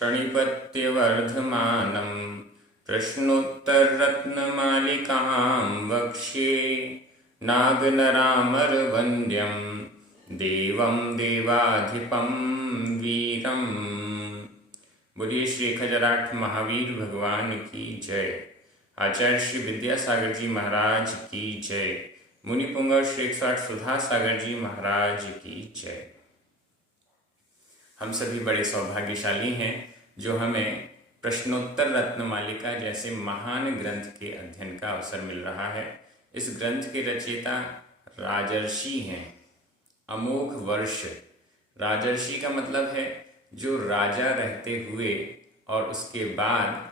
प्रणिपत्यवर्धमानं प्रश्नोत्तररत्नमालिकां वक्ष्ये नागनरामरवन्द्यं देवं देवाधिपं वीरम्। बोलिए श्री खजराठ महावीर भगवान की जय। आचार्य श्री विद्यासागर जी महाराज की जय। मुनिपुंगव श्री 108 सुधा सागर जी महाराज की जय। हम सभी बड़े सौभाग्यशाली हैं जो हमें प्रश्नोत्तर रत्नमालिका जैसे महान ग्रंथ के अध्ययन का अवसर मिल रहा है। इस ग्रंथ के रचयिता राजर्षि हैं। अमोघ वर्ष। राजर्षि का मतलब है जो राजा रहते हुए और उसके बाद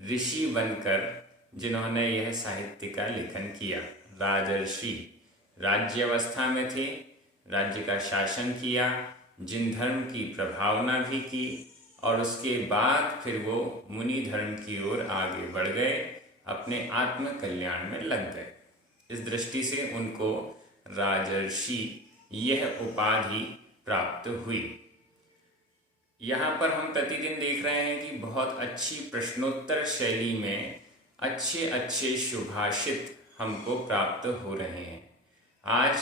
ऋषि बनकर जिन्होंने यह साहित्य का लेखन किया। राजर्षि राज्य अवस्था में थे, राज्य का शासन किया, जिन धर्म की प्रभावना भी की और उसके बाद फिर वो मुनि धर्म की ओर आगे बढ़ गए, अपने आत्म कल्याण में लग गए। इस दृष्टि से उनको राजर्षि यह उपाधि प्राप्त हुई। यहाँ पर हम प्रतिदिन देख रहे हैं कि बहुत अच्छी प्रश्नोत्तर शैली में अच्छे अच्छे सुभाषित हमको प्राप्त हो रहे हैं। आज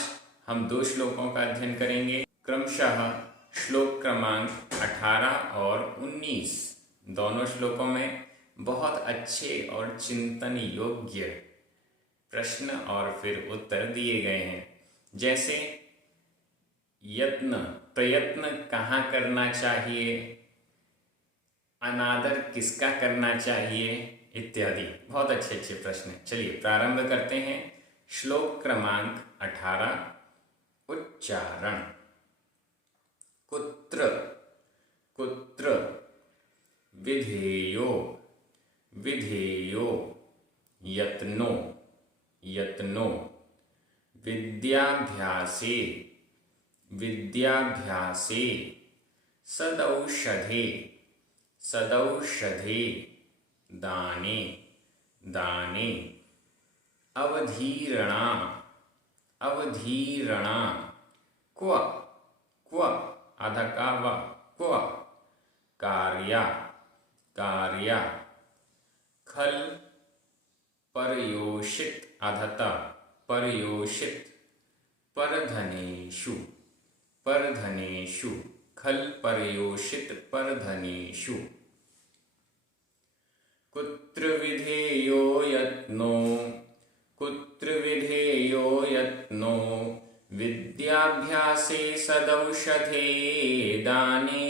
हम 2 श्लोकों का अध्ययन करेंगे, क्रमशः श्लोक क्रमांक 18 और 19। दोनों श्लोकों में बहुत अच्छे और चिंतन योग्य प्रश्न और फिर उत्तर दिए गए हैं। जैसे प्रयत्न कहाँ करना चाहिए, अनादर किसका करना चाहिए इत्यादि बहुत अच्छे अच्छे प्रश्न हैं। चलिए प्रारंभ करते हैं। श्लोक क्रमांक 18। उच्चारण। कुत्र कुत्र विधेयो विधेयो यत्नो यत्नो विद्याभ्यासे विद्याभ्यासे सदौषधे सदौषधे दाने दाने अवधीरणा अवधीरणा क्व क्व आधा का व क्व कार्या कार्या खल पर्योषित आधता पर्योषित परधनेषु परधनेषु खल पर्योषित परधनेषु कुत्र विधेयो यत्नो कुत्र विधेयो यत्नो विद्याभ्यासे सदौषधे दाने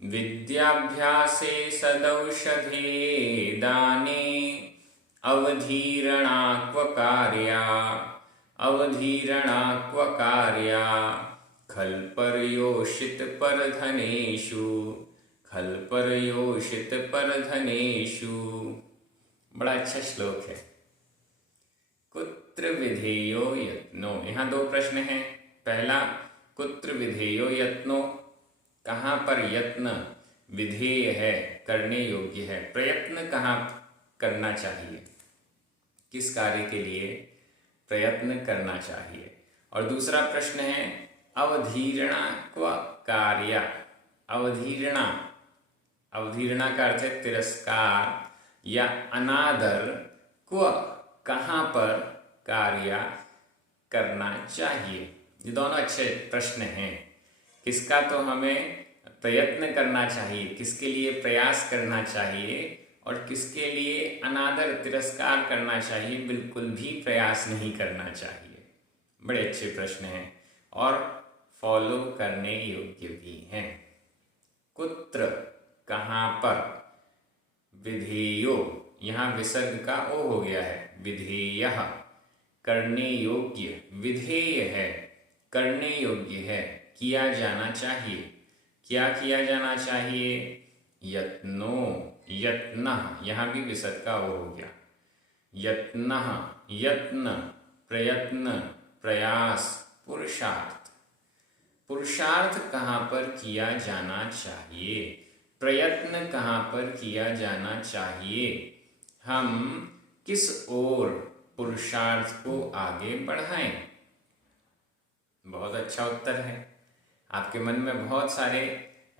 विद्याभ्यासे सदौषधे दाने अवधीरणा क्व कार्या अवधीरणा क्व कार्या खल पर्योषित परधनेषु खल पर्योषित परधनेषु। बड़ा अच्छा श्लोक है। कुत्र विधेयो यत्नो, यहाँ 2 प्रश्न हैं। पहला, कुत्र विधेयो यत्नो, कहाँ पर यत्न विधेय है, करने योग्य है। प्रयत्न कहाँ करना चाहिए, किस कार्य के लिए प्रयत्न करना चाहिए। और दूसरा प्रश्न है अवधीरणा क्व कार्या। अवधीरणा, अवधीरणा का अर्थ है तिरस्कार या अनादर, क्व कहाँ पर कार्य करना चाहिए। ये दोनों अच्छे प्रश्न हैं। किसका तो हमें प्रयत्न करना चाहिए, किसके लिए प्रयास करना चाहिए, और किसके लिए अनादर तिरस्कार करना चाहिए, बिल्कुल भी प्रयास नहीं करना चाहिए। बड़े अच्छे प्रश्न हैं और फॉलो करने योग्य भी हैं। कुत्र कहाँ पर, विधेयो यहाँ विसर्ग का ओ हो गया है, विधेयः करने योग्य, विधेय है करने योग्य है, किया जाना चाहिए। क्या किया जाना चाहिए, यत्नो यत्नः, यहाँ भी विसर्ग का ओ हो गया, यत्नः यत्न प्रयत्न प्रयास पुरुषार्थ। पुरुषार्थ कहाँ पर किया जाना चाहिए, प्रयत्न कहाँ पर किया जाना चाहिए, हम किस ओर पुरुषार्थ को आगे बढ़ाएं। बहुत अच्छा उत्तर है। आपके मन में बहुत सारे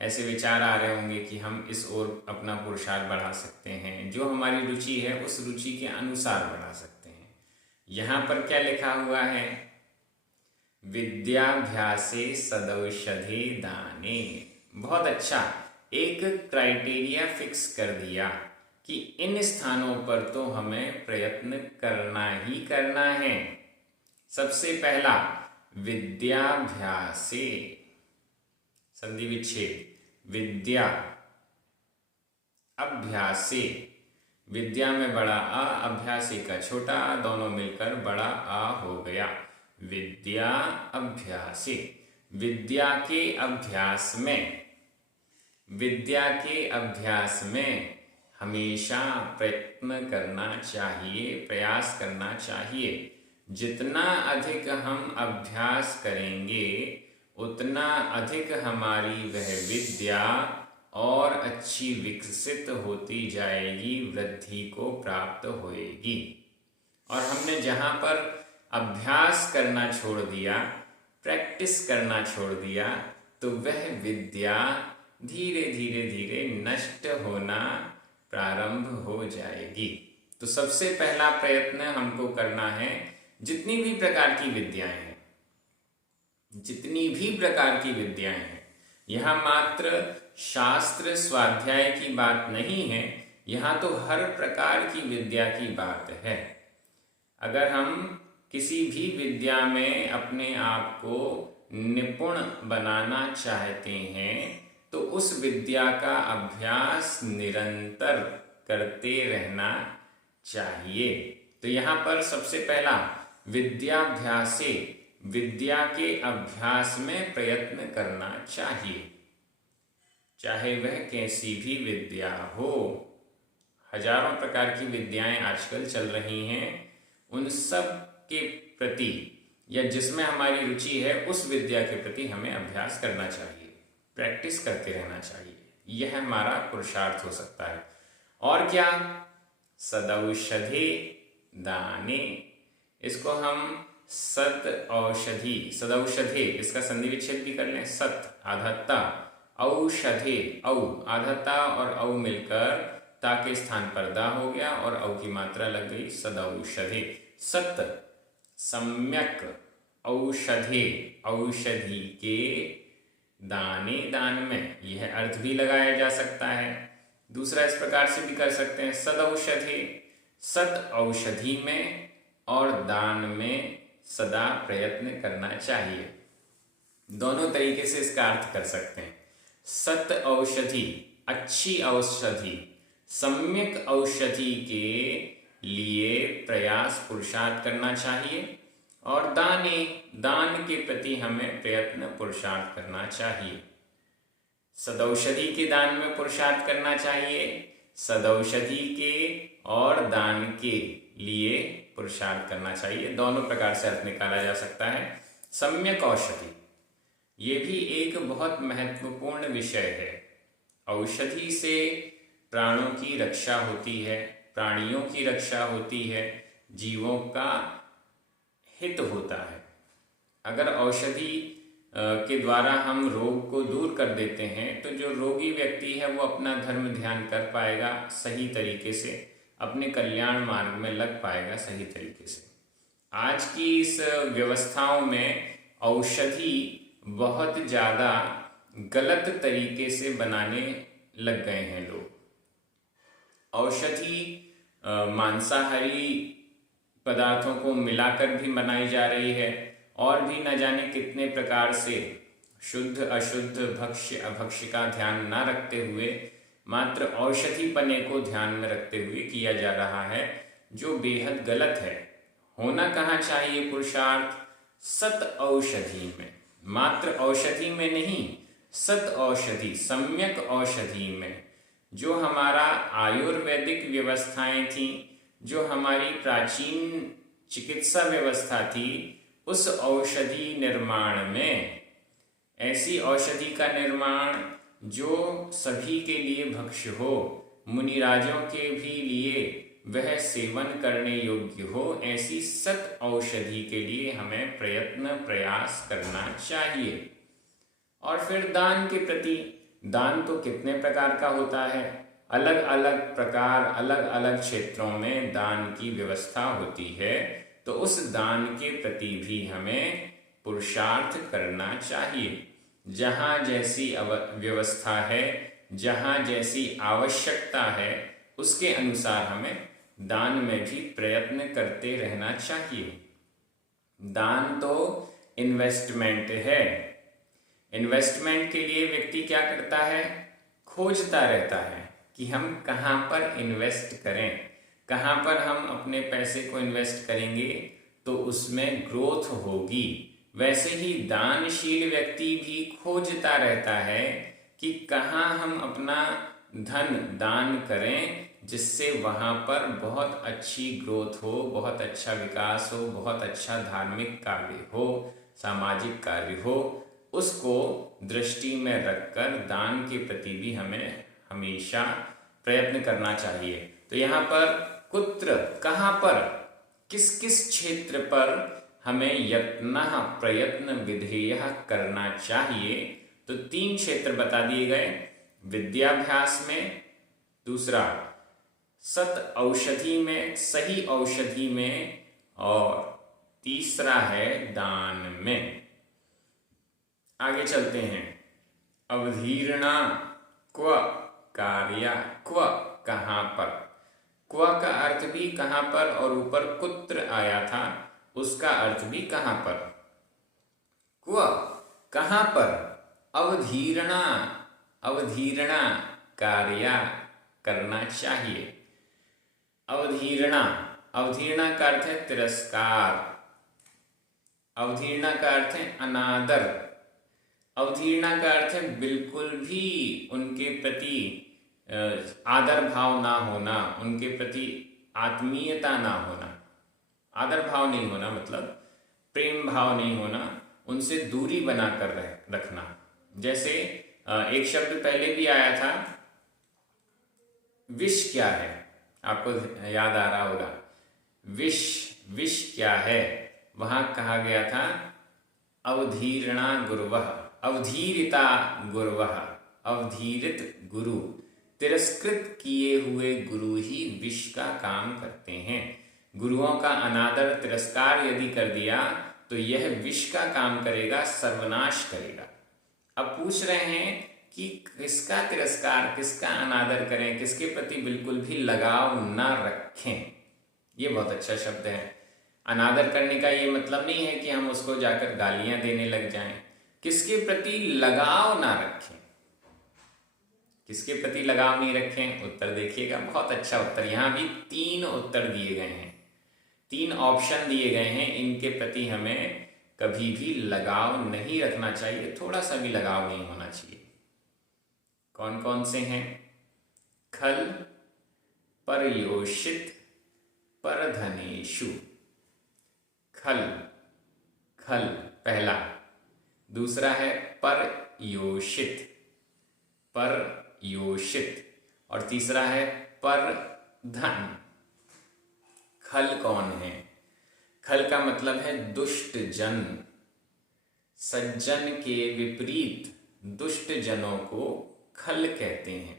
ऐसे विचार आ रहे होंगे कि हम इस ओर अपना पुरुषार्थ बढ़ा सकते हैं, जो हमारी रुचि है उस रुचि के अनुसार बढ़ा सकते हैं। यहाँ पर क्या लिखा हुआ है? विद्याभ्यासे सदौषधे दाने। बहुत अच्छा, एक क्राइटेरिया फिक्स कर दिया कि इन स्थानों पर तो हमें प्रयत्न करना ही करना है। सबसे पहला विद्याभ्यासे, संधि विच्छेद, विद्या अभ्यासे, विद्या में बड़ा आ, अभ्यासे का छोटा आ, दोनों मिलकर बड़ा आ हो गया। विद्या अभ्यासे, विद्या के अभ्यास में, विद्या के अभ्यास में हमेशा प्रयत्न करना चाहिए, प्रयास करना चाहिए। जितना अधिक हम अभ्यास करेंगे उतना अधिक हमारी वह विद्या और अच्छी विकसित होती जाएगी, वृद्धि को प्राप्त होएगी। और हमने जहाँ पर अभ्यास करना छोड़ दिया, प्रैक्टिस करना छोड़ दिया, तो वह विद्या धीरे धीरे धीरे नष्ट होना प्रारंभ हो जाएगी। तो सबसे पहला प्रयत्न हमको करना है, जितनी भी प्रकार की विद्याएं हैं, जितनी भी प्रकार की विद्याएं हैं, यहाँ मात्र शास्त्र स्वाध्याय की बात नहीं है, यहाँ तो हर प्रकार की विद्या की बात है। अगर हम किसी भी विद्या में अपने आप को निपुण बनाना चाहते हैं तो उस विद्या का अभ्यास निरंतर करते रहना चाहिए। तो यहाँ पर सबसे पहला विद्याभ्यासे, विद्या के अभ्यास में प्रयत्न करना चाहिए, चाहे वह कैसी भी विद्या हो। हजारों प्रकार की विद्याएं आजकल चल रही हैं, उन सब के प्रति या जिसमें हमारी रुचि है उस विद्या के प्रति हमें अभ्यास करना चाहिए, प्रैक्टिस करते रहना चाहिए। यह हमारा पुरुषार्थ हो सकता है। और क्या? सदौषधे दाने, इसको हम सत औषधि, सदौषधे, इसका संधि विच्छेद भी कर लें। सत आधा ता, औषधे, औ आधा ता और औ मिलकर ता के स्थान पर दा हो गया और औ की मात्रा लग गई, सदौषधे। सत सम्यक औषधे, औषधि के दाने, दान में, यह अर्थ भी लगाया जा सकता है। दूसरा इस प्रकार से भी कर सकते हैं, सदौषधे, सत औषधि में और दान में सदा प्रयत्न करना चाहिए। दोनों तरीके से इसका अर्थ कर सकते हैं। सत औषधि, अच्छी औषधि, सम्यक औषधि के लिए प्रयास पुरुषार्थ करना चाहिए और दाने, दान के प्रति हमें प्रयत्न पुरुषार्थ करना चाहिए। सदौषधि के दान में पुरुषार्थ करना चाहिए, सदौषधि के और दान के लिए पुरुषार्थ करना चाहिए। दोनों प्रकार से अर्थ निकाला जा सकता है। सम्यक औषधि, ये भी एक बहुत महत्वपूर्ण विषय है। औषधि से प्राणों की रक्षा होती है, प्राणियों की रक्षा होती है, जीवों का हित होता है। अगर औषधि के द्वारा हम रोग को दूर कर देते हैं तो जो रोगी व्यक्ति है वो अपना धर्म ध्यान कर पाएगा सही तरीके से, अपने कल्याण मार्ग में लग पाएगा सही तरीके से। आज की इस व्यवस्थाओं में औषधि बहुत ज़्यादा गलत तरीके से बनाने लग गए हैं लोग। औषधि मांसाहारी पदार्थों को मिलाकर भी बनाई जा रही है और भी न जाने कितने प्रकार से शुद्ध अशुद्ध भक्ष्य अभक्ष्य का ध्यान न रखते हुए मात्र औषधि पने को ध्यान में रखते हुए किया जा रहा है, जो बेहद गलत है। होना कहाँ चाहिए पुरुषार्थ? सत औषधि में, मात्र औषधि में नहीं, सत औषधि, सम्यक औषधि में। जो हमारा आयुर्वेदिक व्यवस्थाएं थी, जो हमारी प्राचीन चिकित्सा व्यवस्था थी, उस औषधि निर्माण में ऐसी औषधि का निर्माण जो सभी के लिए भक्ष्य हो, मुनिराजों के भी लिए वह सेवन करने योग्य हो, ऐसी सत औषधि के लिए हमें प्रयत्न प्रयास करना चाहिए। और फिर दान के प्रति, दान तो कितने प्रकार का होता है, अलग अलग प्रकार, अलग अलग क्षेत्रों में दान की व्यवस्था होती है। तो उस दान के प्रति भी हमें पुरुषार्थ करना चाहिए। जहाँ जैसी व्यवस्था है, जहाँ जैसी आवश्यकता है, उसके अनुसार हमें दान में भी प्रयत्न करते रहना चाहिए। दान तो इन्वेस्टमेंट है। इन्वेस्टमेंट के लिए व्यक्ति क्या करता है, खोजता रहता है कि हम कहाँ पर इन्वेस्ट करें, कहाँ पर हम अपने पैसे को इन्वेस्ट करेंगे तो उसमें ग्रोथ होगी। वैसे ही दानशील व्यक्ति भी खोजता रहता है कि कहाँ हम अपना धन दान करें जिससे वहाँ पर बहुत अच्छी ग्रोथ हो, बहुत अच्छा विकास हो, बहुत अच्छा धार्मिक कार्य हो, सामाजिक कार्य हो। उसको दृष्टि में रखकर दान के प्रति भी हमें हमेशा प्रयत्न करना चाहिए। तो यहाँ पर कुत्र, कहाँ पर, किस किस क्षेत्र पर हमें यत्नः प्रयत्न विधेयः करना चाहिए, तो 3 क्षेत्र बता दिए गए। विद्याभ्यास में, दूसरा सत औषधि में, सही औषधि में, और तीसरा है दान में। आगे चलते हैं। अवधीर्णा क्व कार्या, क्व कहाँ पर, क्व का अर्थ भी कहाँ पर, और ऊपर कुत्र आया था उसका अर्थ भी कहाँ पर। क्व कहाँ पर, अवधीर्णा, अवधीर्णा कार्या करना चाहिए। अवधीर्णा, अवधीर्णा का अर्थ है तिरस्कार, अवधीर्णा का अर्थ है अनादर, अवधीर्णा का अर्थ है बिल्कुल भी उनके प्रति आदर भाव ना होना, उनके प्रति आत्मीयता ना होना। आदर भाव नहीं होना मतलब प्रेम भाव नहीं होना, उनसे दूरी बनाकर रखना। जैसे एक शब्द पहले भी आया था, विष क्या है, आपको याद आ रहा होगा। विष, विष क्या है, वहां कहा गया था अवधीर्णा गुरुवः, अवधीरिता गुरुवः, अवधीरित गुरु, तिरस्कृत किए हुए गुरु ही विष का काम करते हैं। गुरुओं का अनादर, तिरस्कार यदि कर दिया तो यह विष का काम करेगा, सर्वनाश करेगा। अब पूछ रहे हैं कि किसका तिरस्कार, किसका अनादर करें, किसके प्रति बिल्कुल भी लगाव ना रखें। ये बहुत अच्छा शब्द है। अनादर करने का ये मतलब नहीं है कि हम उसको जाकर गालियां देने लग जाएं। किसके प्रति लगाव ना रखें, किसके प्रति लगाव नहीं रखें, उत्तर देखिएगा, बहुत अच्छा उत्तर। यहाँ भी 3 उत्तर दिए गए हैं, 3 ऑप्शन दिए गए हैं। इनके प्रति हमें कभी भी लगाव नहीं रखना चाहिए, थोड़ा सा भी लगाव नहीं होना चाहिए। कौन कौन से हैं? खल, परयोषित, परधनेषु। खल, खल पहला, दूसरा है परयोषित, परयोषित, और तीसरा है परधन। खल कौन है? खल का मतलब है दुष्ट जन, सज्जन के विपरीत दुष्ट जनों को खल कहते हैं।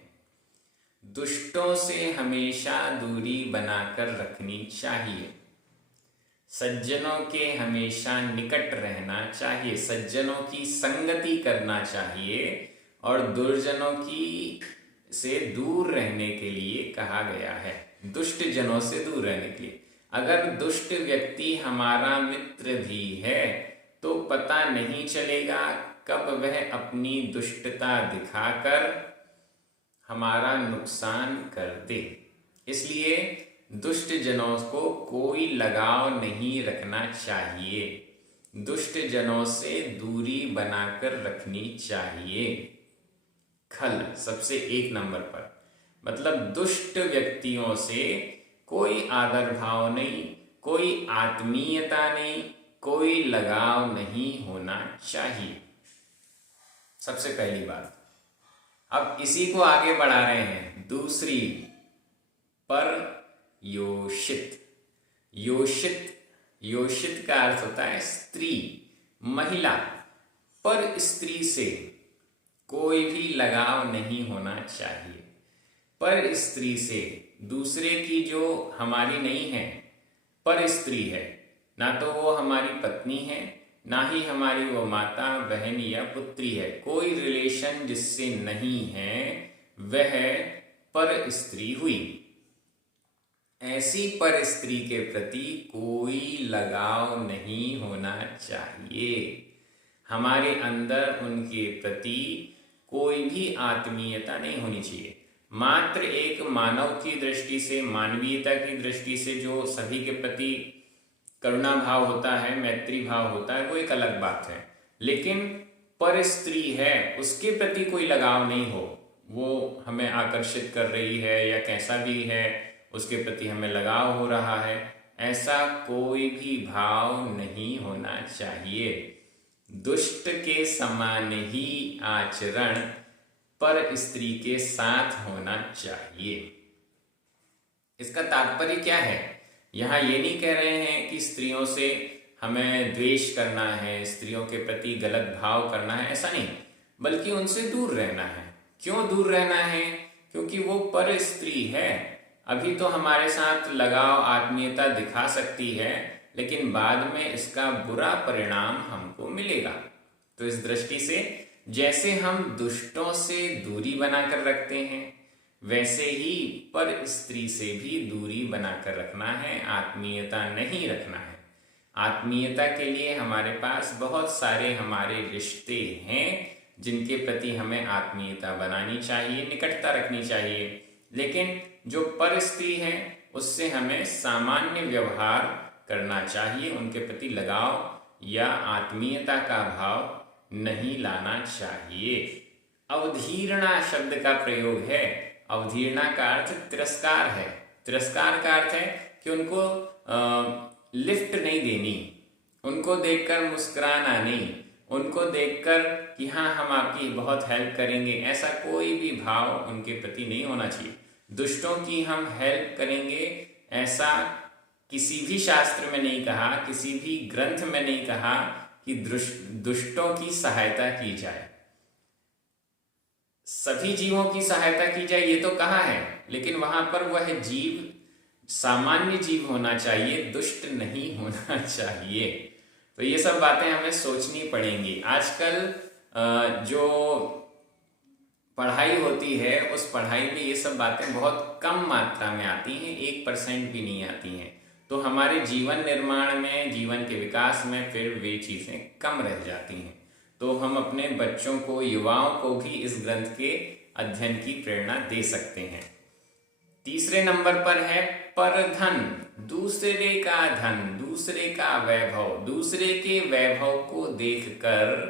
दुष्टों से हमेशा दूरी बनाकर रखनी चाहिए, सज्जनों के हमेशा निकट रहना चाहिए, सज्जनों की संगति करना चाहिए, और दुर्जनों की से दूर रहने के लिए कहा गया है, दुष्ट जनों से दूर रहने के लिए। अगर दुष्ट व्यक्ति हमारा मित्र भी है तो पता नहीं चलेगा कब वह अपनी दुष्टता दिखाकर हमारा नुकसान कर दे। इसलिए दुष्ट जनों को कोई लगाव नहीं रखना चाहिए, दुष्ट जनों से दूरी बनाकर रखनी चाहिए। खल सबसे 1 नंबर पर, मतलब दुष्ट व्यक्तियों से कोई आदर भाव नहीं, कोई आत्मीयता नहीं, कोई लगाव नहीं होना चाहिए। सबसे पहली बात। अब इसी को आगे बढ़ा रहे हैं, दूसरी, पर योषित। योषित, योषित का अर्थ होता है स्त्री, महिला। पर स्त्री से कोई भी लगाव नहीं होना चाहिए। पर स्त्री से, दूसरे की जो हमारी नहीं है, पर स्त्री है, ना तो वो हमारी पत्नी है, ना ही हमारी वो माता, बहन या पुत्री है, कोई रिलेशन जिससे नहीं है, वह पर स्त्री हुई। ऐसी पर स्त्री के प्रति कोई लगाव नहीं होना चाहिए। हमारे अंदर उनके प्रति कोई भी आत्मीयता नहीं होनी चाहिए। मात्र एक मानव की दृष्टि से, मानवीयता की दृष्टि से जो सभी के प्रति करुणा भाव होता है, मैत्री भाव होता है, वो एक अलग बात है। लेकिन पर स्त्री है, उसके प्रति कोई लगाव नहीं हो, वो हमें आकर्षित कर रही है या कैसा भी है, उसके प्रति हमें लगाव हो रहा है, ऐसा कोई भी भाव नहीं होना चाहिए। दुष्ट के समान ही आचरण पर स्त्री के साथ होना चाहिए। इसका तात्पर्य क्या है? यहाँ ये नहीं कह रहे हैं कि स्त्रियों से हमें द्वेष करना है, स्त्रियों के प्रति गलत भाव करना है, ऐसा नहीं, बल्कि उनसे दूर रहना है। क्यों दूर रहना है? क्योंकि वो पर स्त्री है। अभी तो हमारे साथ लगाव, आत्मीयता दिखा सकती है, लेकिन बाद में इसका बुरा परिणाम हमको मिलेगा। तो इस दृष्टि से जैसे हम दुष्टों से दूरी बनाकर रखते हैं, वैसे ही पर स्त्री से भी दूरी बनाकर रखना है, आत्मीयता नहीं रखना है। आत्मीयता के लिए हमारे पास बहुत सारे हमारे रिश्ते हैं, जिनके प्रति हमें आत्मीयता बनानी चाहिए, निकटता रखनी चाहिए। लेकिन जो पर स्त्री है, उससे हमें सामान्य व्यवहार करना चाहिए, उनके प्रति लगाव या आत्मीयता का भाव नहीं लाना चाहिए। अवधीर्णा शब्द का प्रयोग है। अवधीर्णा का अर्थ तिरस्कार है। तिरस्कार का अर्थ है कि उनको लिफ्ट नहीं देनी, उनको देखकर मुस्कुराना नहीं, उनको देखकर कि हाँ हम आपकी बहुत हेल्प करेंगे, ऐसा कोई भी भाव उनके प्रति नहीं होना चाहिए। दुष्टों की हम हेल्प करेंगे, ऐसा किसी भी शास्त्र में नहीं कहा, किसी भी ग्रंथ में नहीं कहा कि दुष्टों की सहायता की जाए। सभी जीवों की सहायता की जाए ये तो कहा है, लेकिन वहां पर वह जीव सामान्य जीव होना चाहिए, दुष्ट नहीं होना चाहिए। तो ये सब बातें हमें सोचनी पड़ेंगी। आजकल जो पढ़ाई होती है, उस पढ़ाई में ये सब बातें बहुत कम मात्रा में आती हैं, 1% भी नहीं आती हैं। तो हमारे जीवन निर्माण में, जीवन के विकास में फिर वे चीज़ें कम रह जाती हैं। तो हम अपने बच्चों को, युवाओं को भी इस ग्रंथ के अध्ययन की प्रेरणा दे सकते हैं। तीसरे नंबर पर है परधन, दूसरे का धन, दूसरे का वैभव। दूसरे के वैभव को देखकर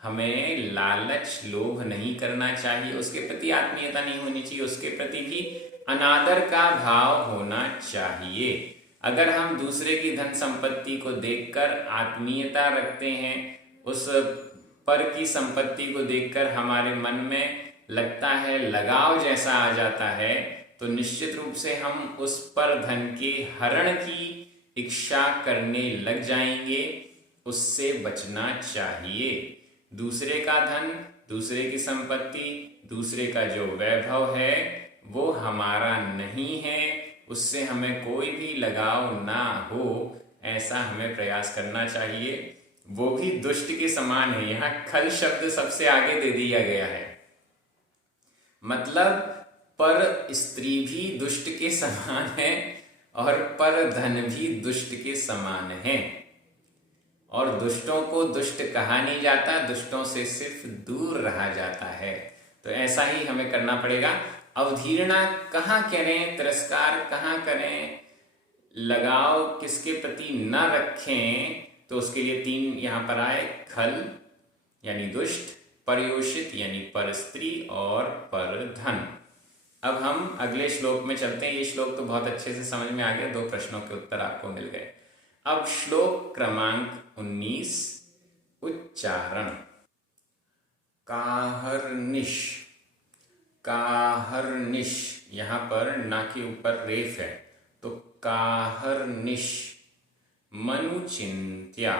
हमें लालच, लोभ नहीं करना चाहिए, उसके प्रति आत्मीयता नहीं होनी चाहिए, उसके प्रति भी अनादर का भाव होना चाहिए। अगर हम दूसरे की धन संपत्ति को देखकर आत्मीयता रखते हैं, उस पर की संपत्ति को देखकर हमारे मन में लगता है लगाव जैसा आ जाता है, तो निश्चित रूप से हम उस पर धन के हरण की इच्छा करने लग जाएंगे। उससे बचना चाहिए। दूसरे का धन, दूसरे की संपत्ति, दूसरे का जो वैभव है, वो हमारा नहीं है, उससे हमें कोई भी लगाव ना हो, ऐसा हमें प्रयास करना चाहिए। वो भी दुष्ट के समान है। यहाँ खल शब्द सबसे आगे दे दिया गया है, मतलब पर स्त्री भी दुष्ट के समान है और पर धन भी दुष्ट के समान है। और दुष्टों को दुष्ट कहा नहीं जाता, दुष्टों से सिर्फ दूर रहा जाता है। तो ऐसा ही हमें करना पड़ेगा। अवधीर्णा कहाँ करें, तिरस्कार कहाँ करें, लगाव किसके प्रति न रखें, तो उसके लिए 3 यहाँ पर आए, खल यानी दुष्ट, परयोषित यानी पर स्त्री और पर धन। अब हम अगले श्लोक में चलते हैं। ये श्लोक तो बहुत अच्छे से समझ में आ गया, 2 प्रश्नों के उत्तर आपको मिल गए। अब श्लोक क्रमांक 19, उच्चारण। काहर्निश, काहर्निश, यहाँ पर ना के ऊपर रेफ है, तो काहर्निश। मनुचिंत्या,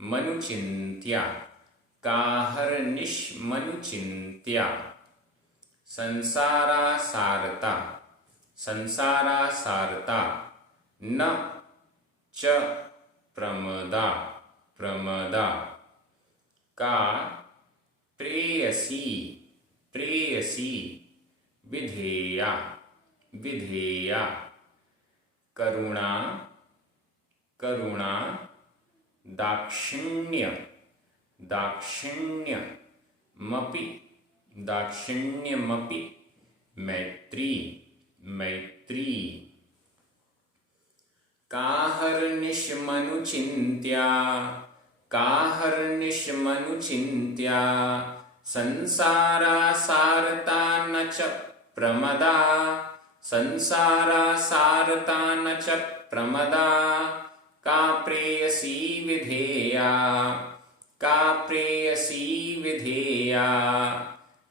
मनुचिंत्या, काहर्निश मनुचिन्त्या संसारासारता संसारासारता न च प्रमदा प्रमदा का प्रेयसी प्रेयसी विधेया विधेया करुणा करुणा दाक्षिण्य दाक्षिण्यमपि दाक्षिण्यमपि मैत्री मैत्री काहर्निशमनुचिन्त्या काहर्निशमनुचिन्त्या संसारासारता न च प्रमदा संसारासारता न च प्रमदा का प्रेयसी विधेया का प्रेयसी विधेया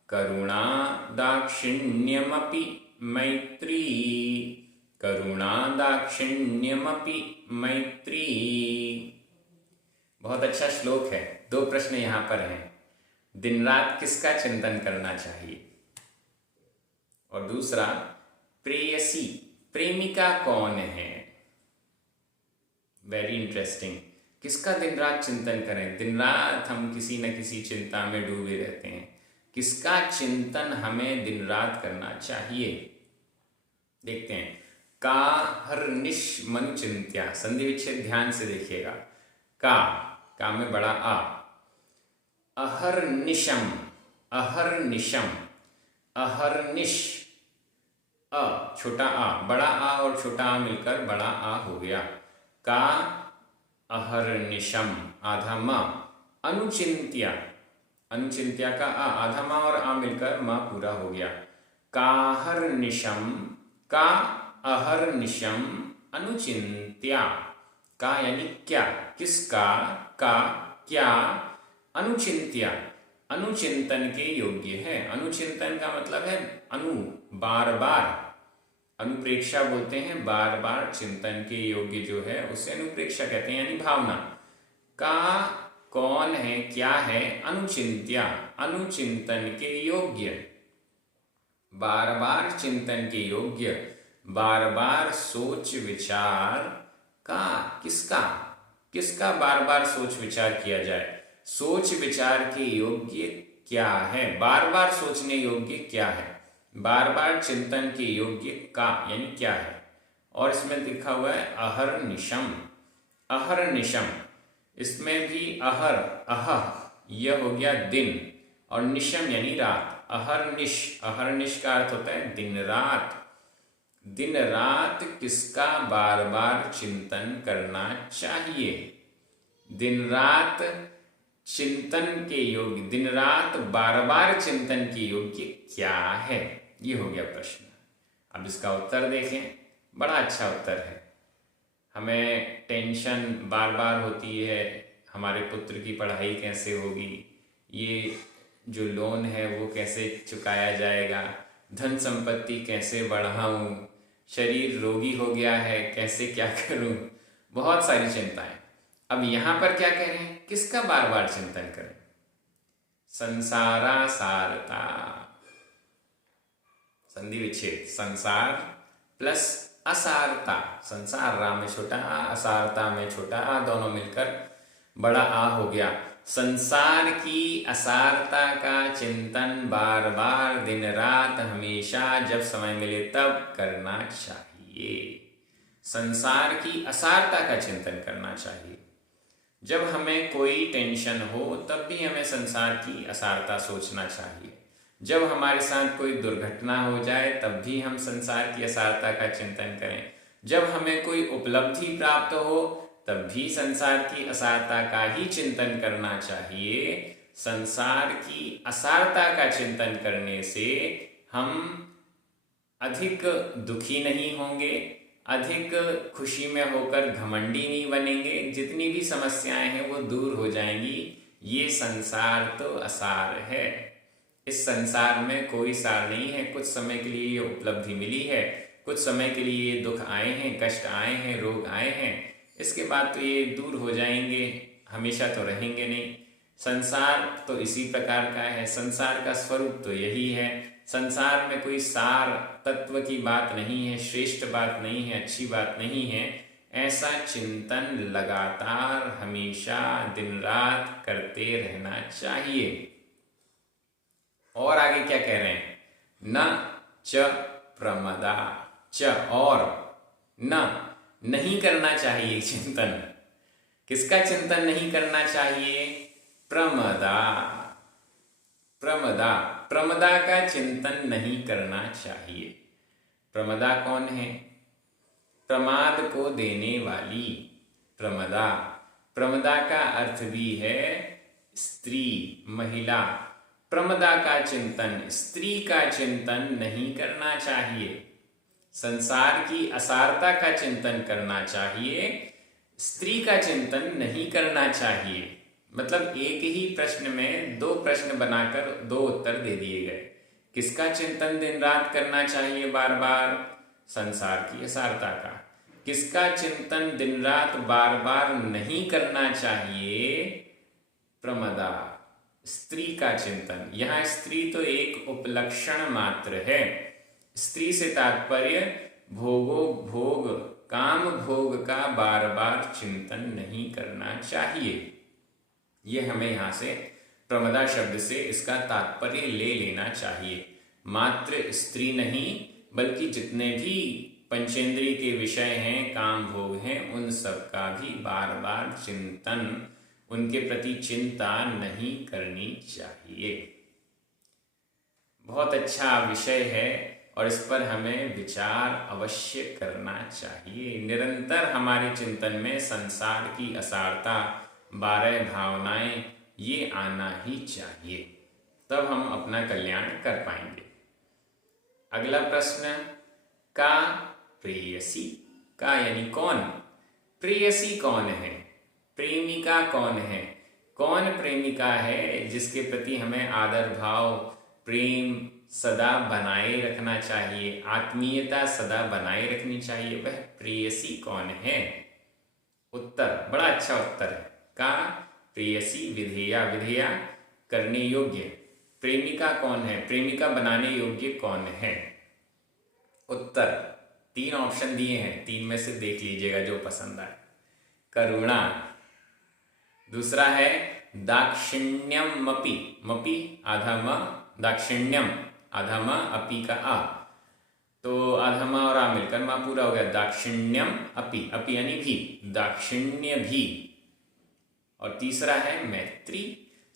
करुणा दाक्षिण्यमपि मैत्री करुणा दाक्षिण्यमपि मैत्री। बहुत अच्छा श्लोक है। 2 प्रश्न यहां पर हैं। दिन रात किसका चिंतन करना चाहिए, और दूसरा प्रेयसी प्रेमिका कौन है। Very interesting. किसका दिन रात चिंतन करें। दिन रात हम किसी न किसी चिंता में डूबे रहते हैं। किसका चिंतन हमें दिन रात करना चाहिए, देखते हैं। काहर्निश मनुचिन्त्या, संधि विच्छेद ध्यान से देखिएगा। का में बड़ा आ। अहर्निशम अहर्निशम अहर्निश अ छोटा आ, बड़ा आ और छोटा आ मिलकर बड़ा आ हो गया। का अहर्निशम आधा मा। अनुचिंत्या अनुचिंत्या का आ, आधा मा और आ मिलकर मा पूरा हो गया। काहर्निशम का अहर्निशम अनुचिंत्या। का यानी क्या, किसका, का क्या, अनुचिंत्या अनुचिंतन के योग्य है। अनुचिंतन का मतलब है अनु बार बार, अनुप्रेक्षा बोलते हैं, बार बार चिंतन के योग्य जो है उसे अनुप्रेक्षा कहते हैं, यानी भावना। का कौन है, क्या है, अनुचिंत्या अनुचिंतन के योग्य, बार बार चिंतन के योग्य, बार बार सोच विचार का। किसका किसका बार बार सोच विचार किया जाए। सोच विचार के योग्य क्या है, बार बार सोचने योग्य क्या है, बार बार चिंतन के योग्य का यानी क्या है। और इसमें लिखा हुआ है अहर्निशम अहर्निशम। इसमें भी अहर अह यह हो गया दिन, और निशम यानी रात। अहर्निश अहर्निश का अर्थ होता है दिन रात। दिन रात किसका बार बार चिंतन करना चाहिए। दिन रात चिंतन के योग्य, दिन रात बार बार चिंतन के योग्य क्या है, ये हो गया प्रश्न। अब इसका उत्तर देखें। बड़ा अच्छा उत्तर है। हमें टेंशन बार बार होती है, हमारे पुत्र की पढ़ाई कैसे होगी, ये जो लोन है वो कैसे चुकाया जाएगा, धन संपत्ति कैसे बढ़ाऊं, शरीर रोगी हो गया है कैसे क्या करूं, बहुत सारी चिंताएं। अब यहां पर क्या कह रहे हैं, किसका बार बार चिंतन करें। संसारा सारता, संधि विच्छेद, संसार प्लस असारता। संसार रा में छोटा आ, असारता में छोटा आ, दोनों मिलकर बड़ा आ हो गया। संसार की असारता का चिंतन बार बार दिन रात हमेशा जब समय मिले तब करना चाहिए। संसार की असारता का चिंतन करना चाहिए। जब हमें कोई टेंशन हो तब भी हमें संसार की असारता सोचना चाहिए। जब हमारे साथ कोई दुर्घटना हो जाए तब भी हम संसार की असारता का चिंतन करें। जब हमें कोई उपलब्धि प्राप्त हो तब भी संसार की असारता का ही चिंतन करना चाहिए। संसार की असारता का चिंतन करने से हम अधिक दुखी नहीं होंगे, अधिक खुशी में होकर घमंडी नहीं बनेंगे। जितनी भी समस्याएं हैं वो दूर हो जाएंगी। ये संसार तो असार है, इस संसार में कोई सार नहीं है। कुछ समय के लिए ये उपलब्धि मिली है, कुछ समय के लिए ये दुख आए हैं, कष्ट आए हैं, रोग आए हैं, इसके बाद तो ये दूर हो जाएंगे, हमेशा तो रहेंगे नहीं। संसार तो इसी प्रकार का है, संसार का स्वरूप तो यही है। संसार में कोई सार तत्व की बात नहीं है, श्रेष्ठ बात नहीं है, अच्छी बात नहीं है। ऐसा चिंतन लगातार हमेशा दिन रात करते रहना चाहिए। और आगे क्या कह रहे हैं? न च प्रमदा, च और न, नहीं करना चाहिए चिंतन। किसका चिंतन नहीं करना चाहिए? प्रमदा, प्रमदा, प्रमदा का चिंतन नहीं करना चाहिए। प्रमदा कौन है? प्रमाद को देने वाली प्रमदा। प्रमदा का अर्थ भी है स्त्री, महिला। प्रमदा का चिंतन, स्त्री का चिंतन नहीं करना चाहिए। संसार की असारता का चिंतन करना चाहिए, स्त्री का चिंतन नहीं करना चाहिए। मतलब एक ही प्रश्न में दो प्रश्न बनाकर दो उत्तर दे दिए गए। किसका चिंतन दिन रात करना चाहिए बार बार? संसार की असारता का। किसका चिंतन दिन रात बार बार नहीं करना चाहिए? प्रमदा, स्त्री का चिंतन। यहाँ स्त्री तो एक उपलक्षण मात्र है। स्त्री से तात्पर्य भोग, काम भोग का बार बार चिंतन नहीं करना चाहिए। ये हमें यहाँ से प्रमदा शब्द से इसका तात्पर्य ले लेना चाहिए। मात्र स्त्री नहीं, बल्कि जितने भी पंचेंद्रिय के विषय हैं, काम भोग हैं, उन सब का भी बार बार चिंतन, उनके प्रति चिंता नहीं करनी चाहिए। बहुत अच्छा विषय है और इस पर हमें विचार अवश्य करना चाहिए। निरंतर हमारे चिंतन में संसार की असारता, 12 भावनाएं, ये आना ही चाहिए, तब हम अपना कल्याण कर पाएंगे। अगला प्रश्न, का प्रेयसी। का यानी कौन? प्रेयसी कौन है? प्रेमिका कौन है? कौन प्रेमिका है जिसके प्रति हमें आदर भाव, प्रेम सदा बनाए रखना चाहिए, आत्मीयता सदा बनाए रखनी चाहिए? वह प्रेयसी कौन है? उत्तर बड़ा अच्छा उत्तर है। का प्रेयसी विधेया, विधेया करने योग्य। प्रेमिका कौन है? प्रेमिका बनाने योग्य कौन है? उत्तर 3 ऑप्शन दिए हैं, 3 में से देख लीजिएगा जो पसंद आए। करुणा, दूसरा है दाक्षिण्यम अपि, मपि आधा म, दाक्षिण्यम आधा म, अपि का आ, तो आधा म और आ मिलकर म पूरा हो गया। दाक्षिण्यम अपि, अपि यानी भी, दाक्षिण्य भी। और तीसरा है मैत्री।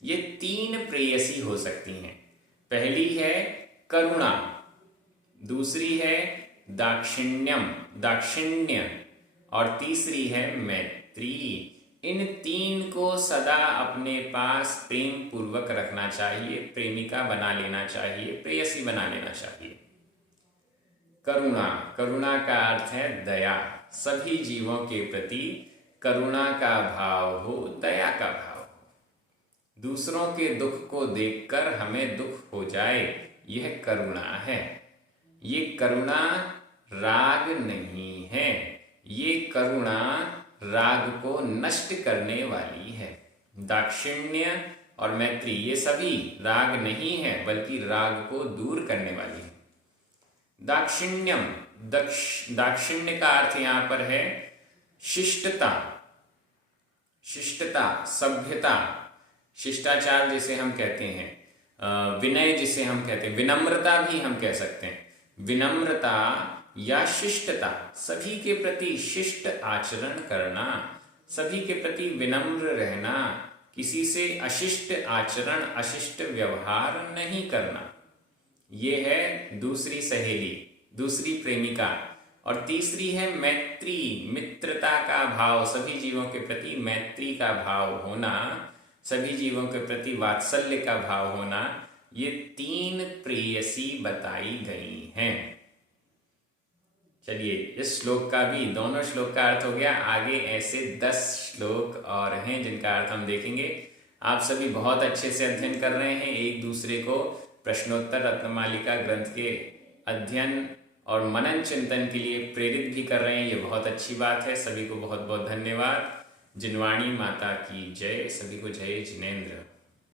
ये 3 प्रेयसी हो सकती हैं। पहली है करुणा, दूसरी है दाक्षिण्यम, दाक्षिण्य, और तीसरी है मैत्री। इन 3 को सदा अपने पास प्रेम पूर्वक रखना चाहिए, प्रेमिका बना लेना चाहिए, प्रेयसी बना लेना चाहिए। करुणा, करुणा का अर्थ है दया। सभी जीवों के प्रति करुणा का भाव हो, दया का भाव हो। दूसरों के दुख को देखकर हमें दुख हो जाए, यह करुणा है। ये करुणा राग नहीं है, ये करुणा राग को नष्ट करने वाली है। दाक्षिण्य और मैत्री ये सभी राग नहीं है, बल्कि राग को दूर करने वाली है। दाक्षिण्यम, दाक्षिण्य का अर्थ यहाँ पर है शिष्टता, शिष्टता, सभ्यता, शिष्टाचार जिसे हम कहते हैं, विनय जिसे हम कहते हैं, विनम्रता भी हम कह सकते हैं। विनम्रता या शिष्टता, सभी के प्रति शिष्ट आचरण करना, सभी के प्रति विनम्र रहना, किसी से अशिष्ट आचरण, अशिष्ट व्यवहार नहीं करना। ये है दूसरी सहेली, दूसरी प्रेमिका। और तीसरी है मैत्री, मित्रता का भाव, सभी जीवों के प्रति मैत्री का भाव होना, सभी जीवों के प्रति वात्सल्य का भाव होना। ये 3 प्रेयसी बताई गई हैं। चलिए, इस श्लोक का भी, दोनों श्लोक का अर्थ हो गया। आगे ऐसे 10 श्लोक और हैं जिनका अर्थ हम देखेंगे। आप सभी बहुत अच्छे से अध्ययन कर रहे हैं, एक दूसरे को प्रश्नोत्तर रत्नमालिका ग्रंथ के अध्ययन और मनन चिंतन के लिए प्रेरित भी कर रहे हैं। ये बहुत अच्छी बात है। सभी को बहुत बहुत धन्यवाद। जिनवाणी माता की जय। सभी को जय जिनेंद्र।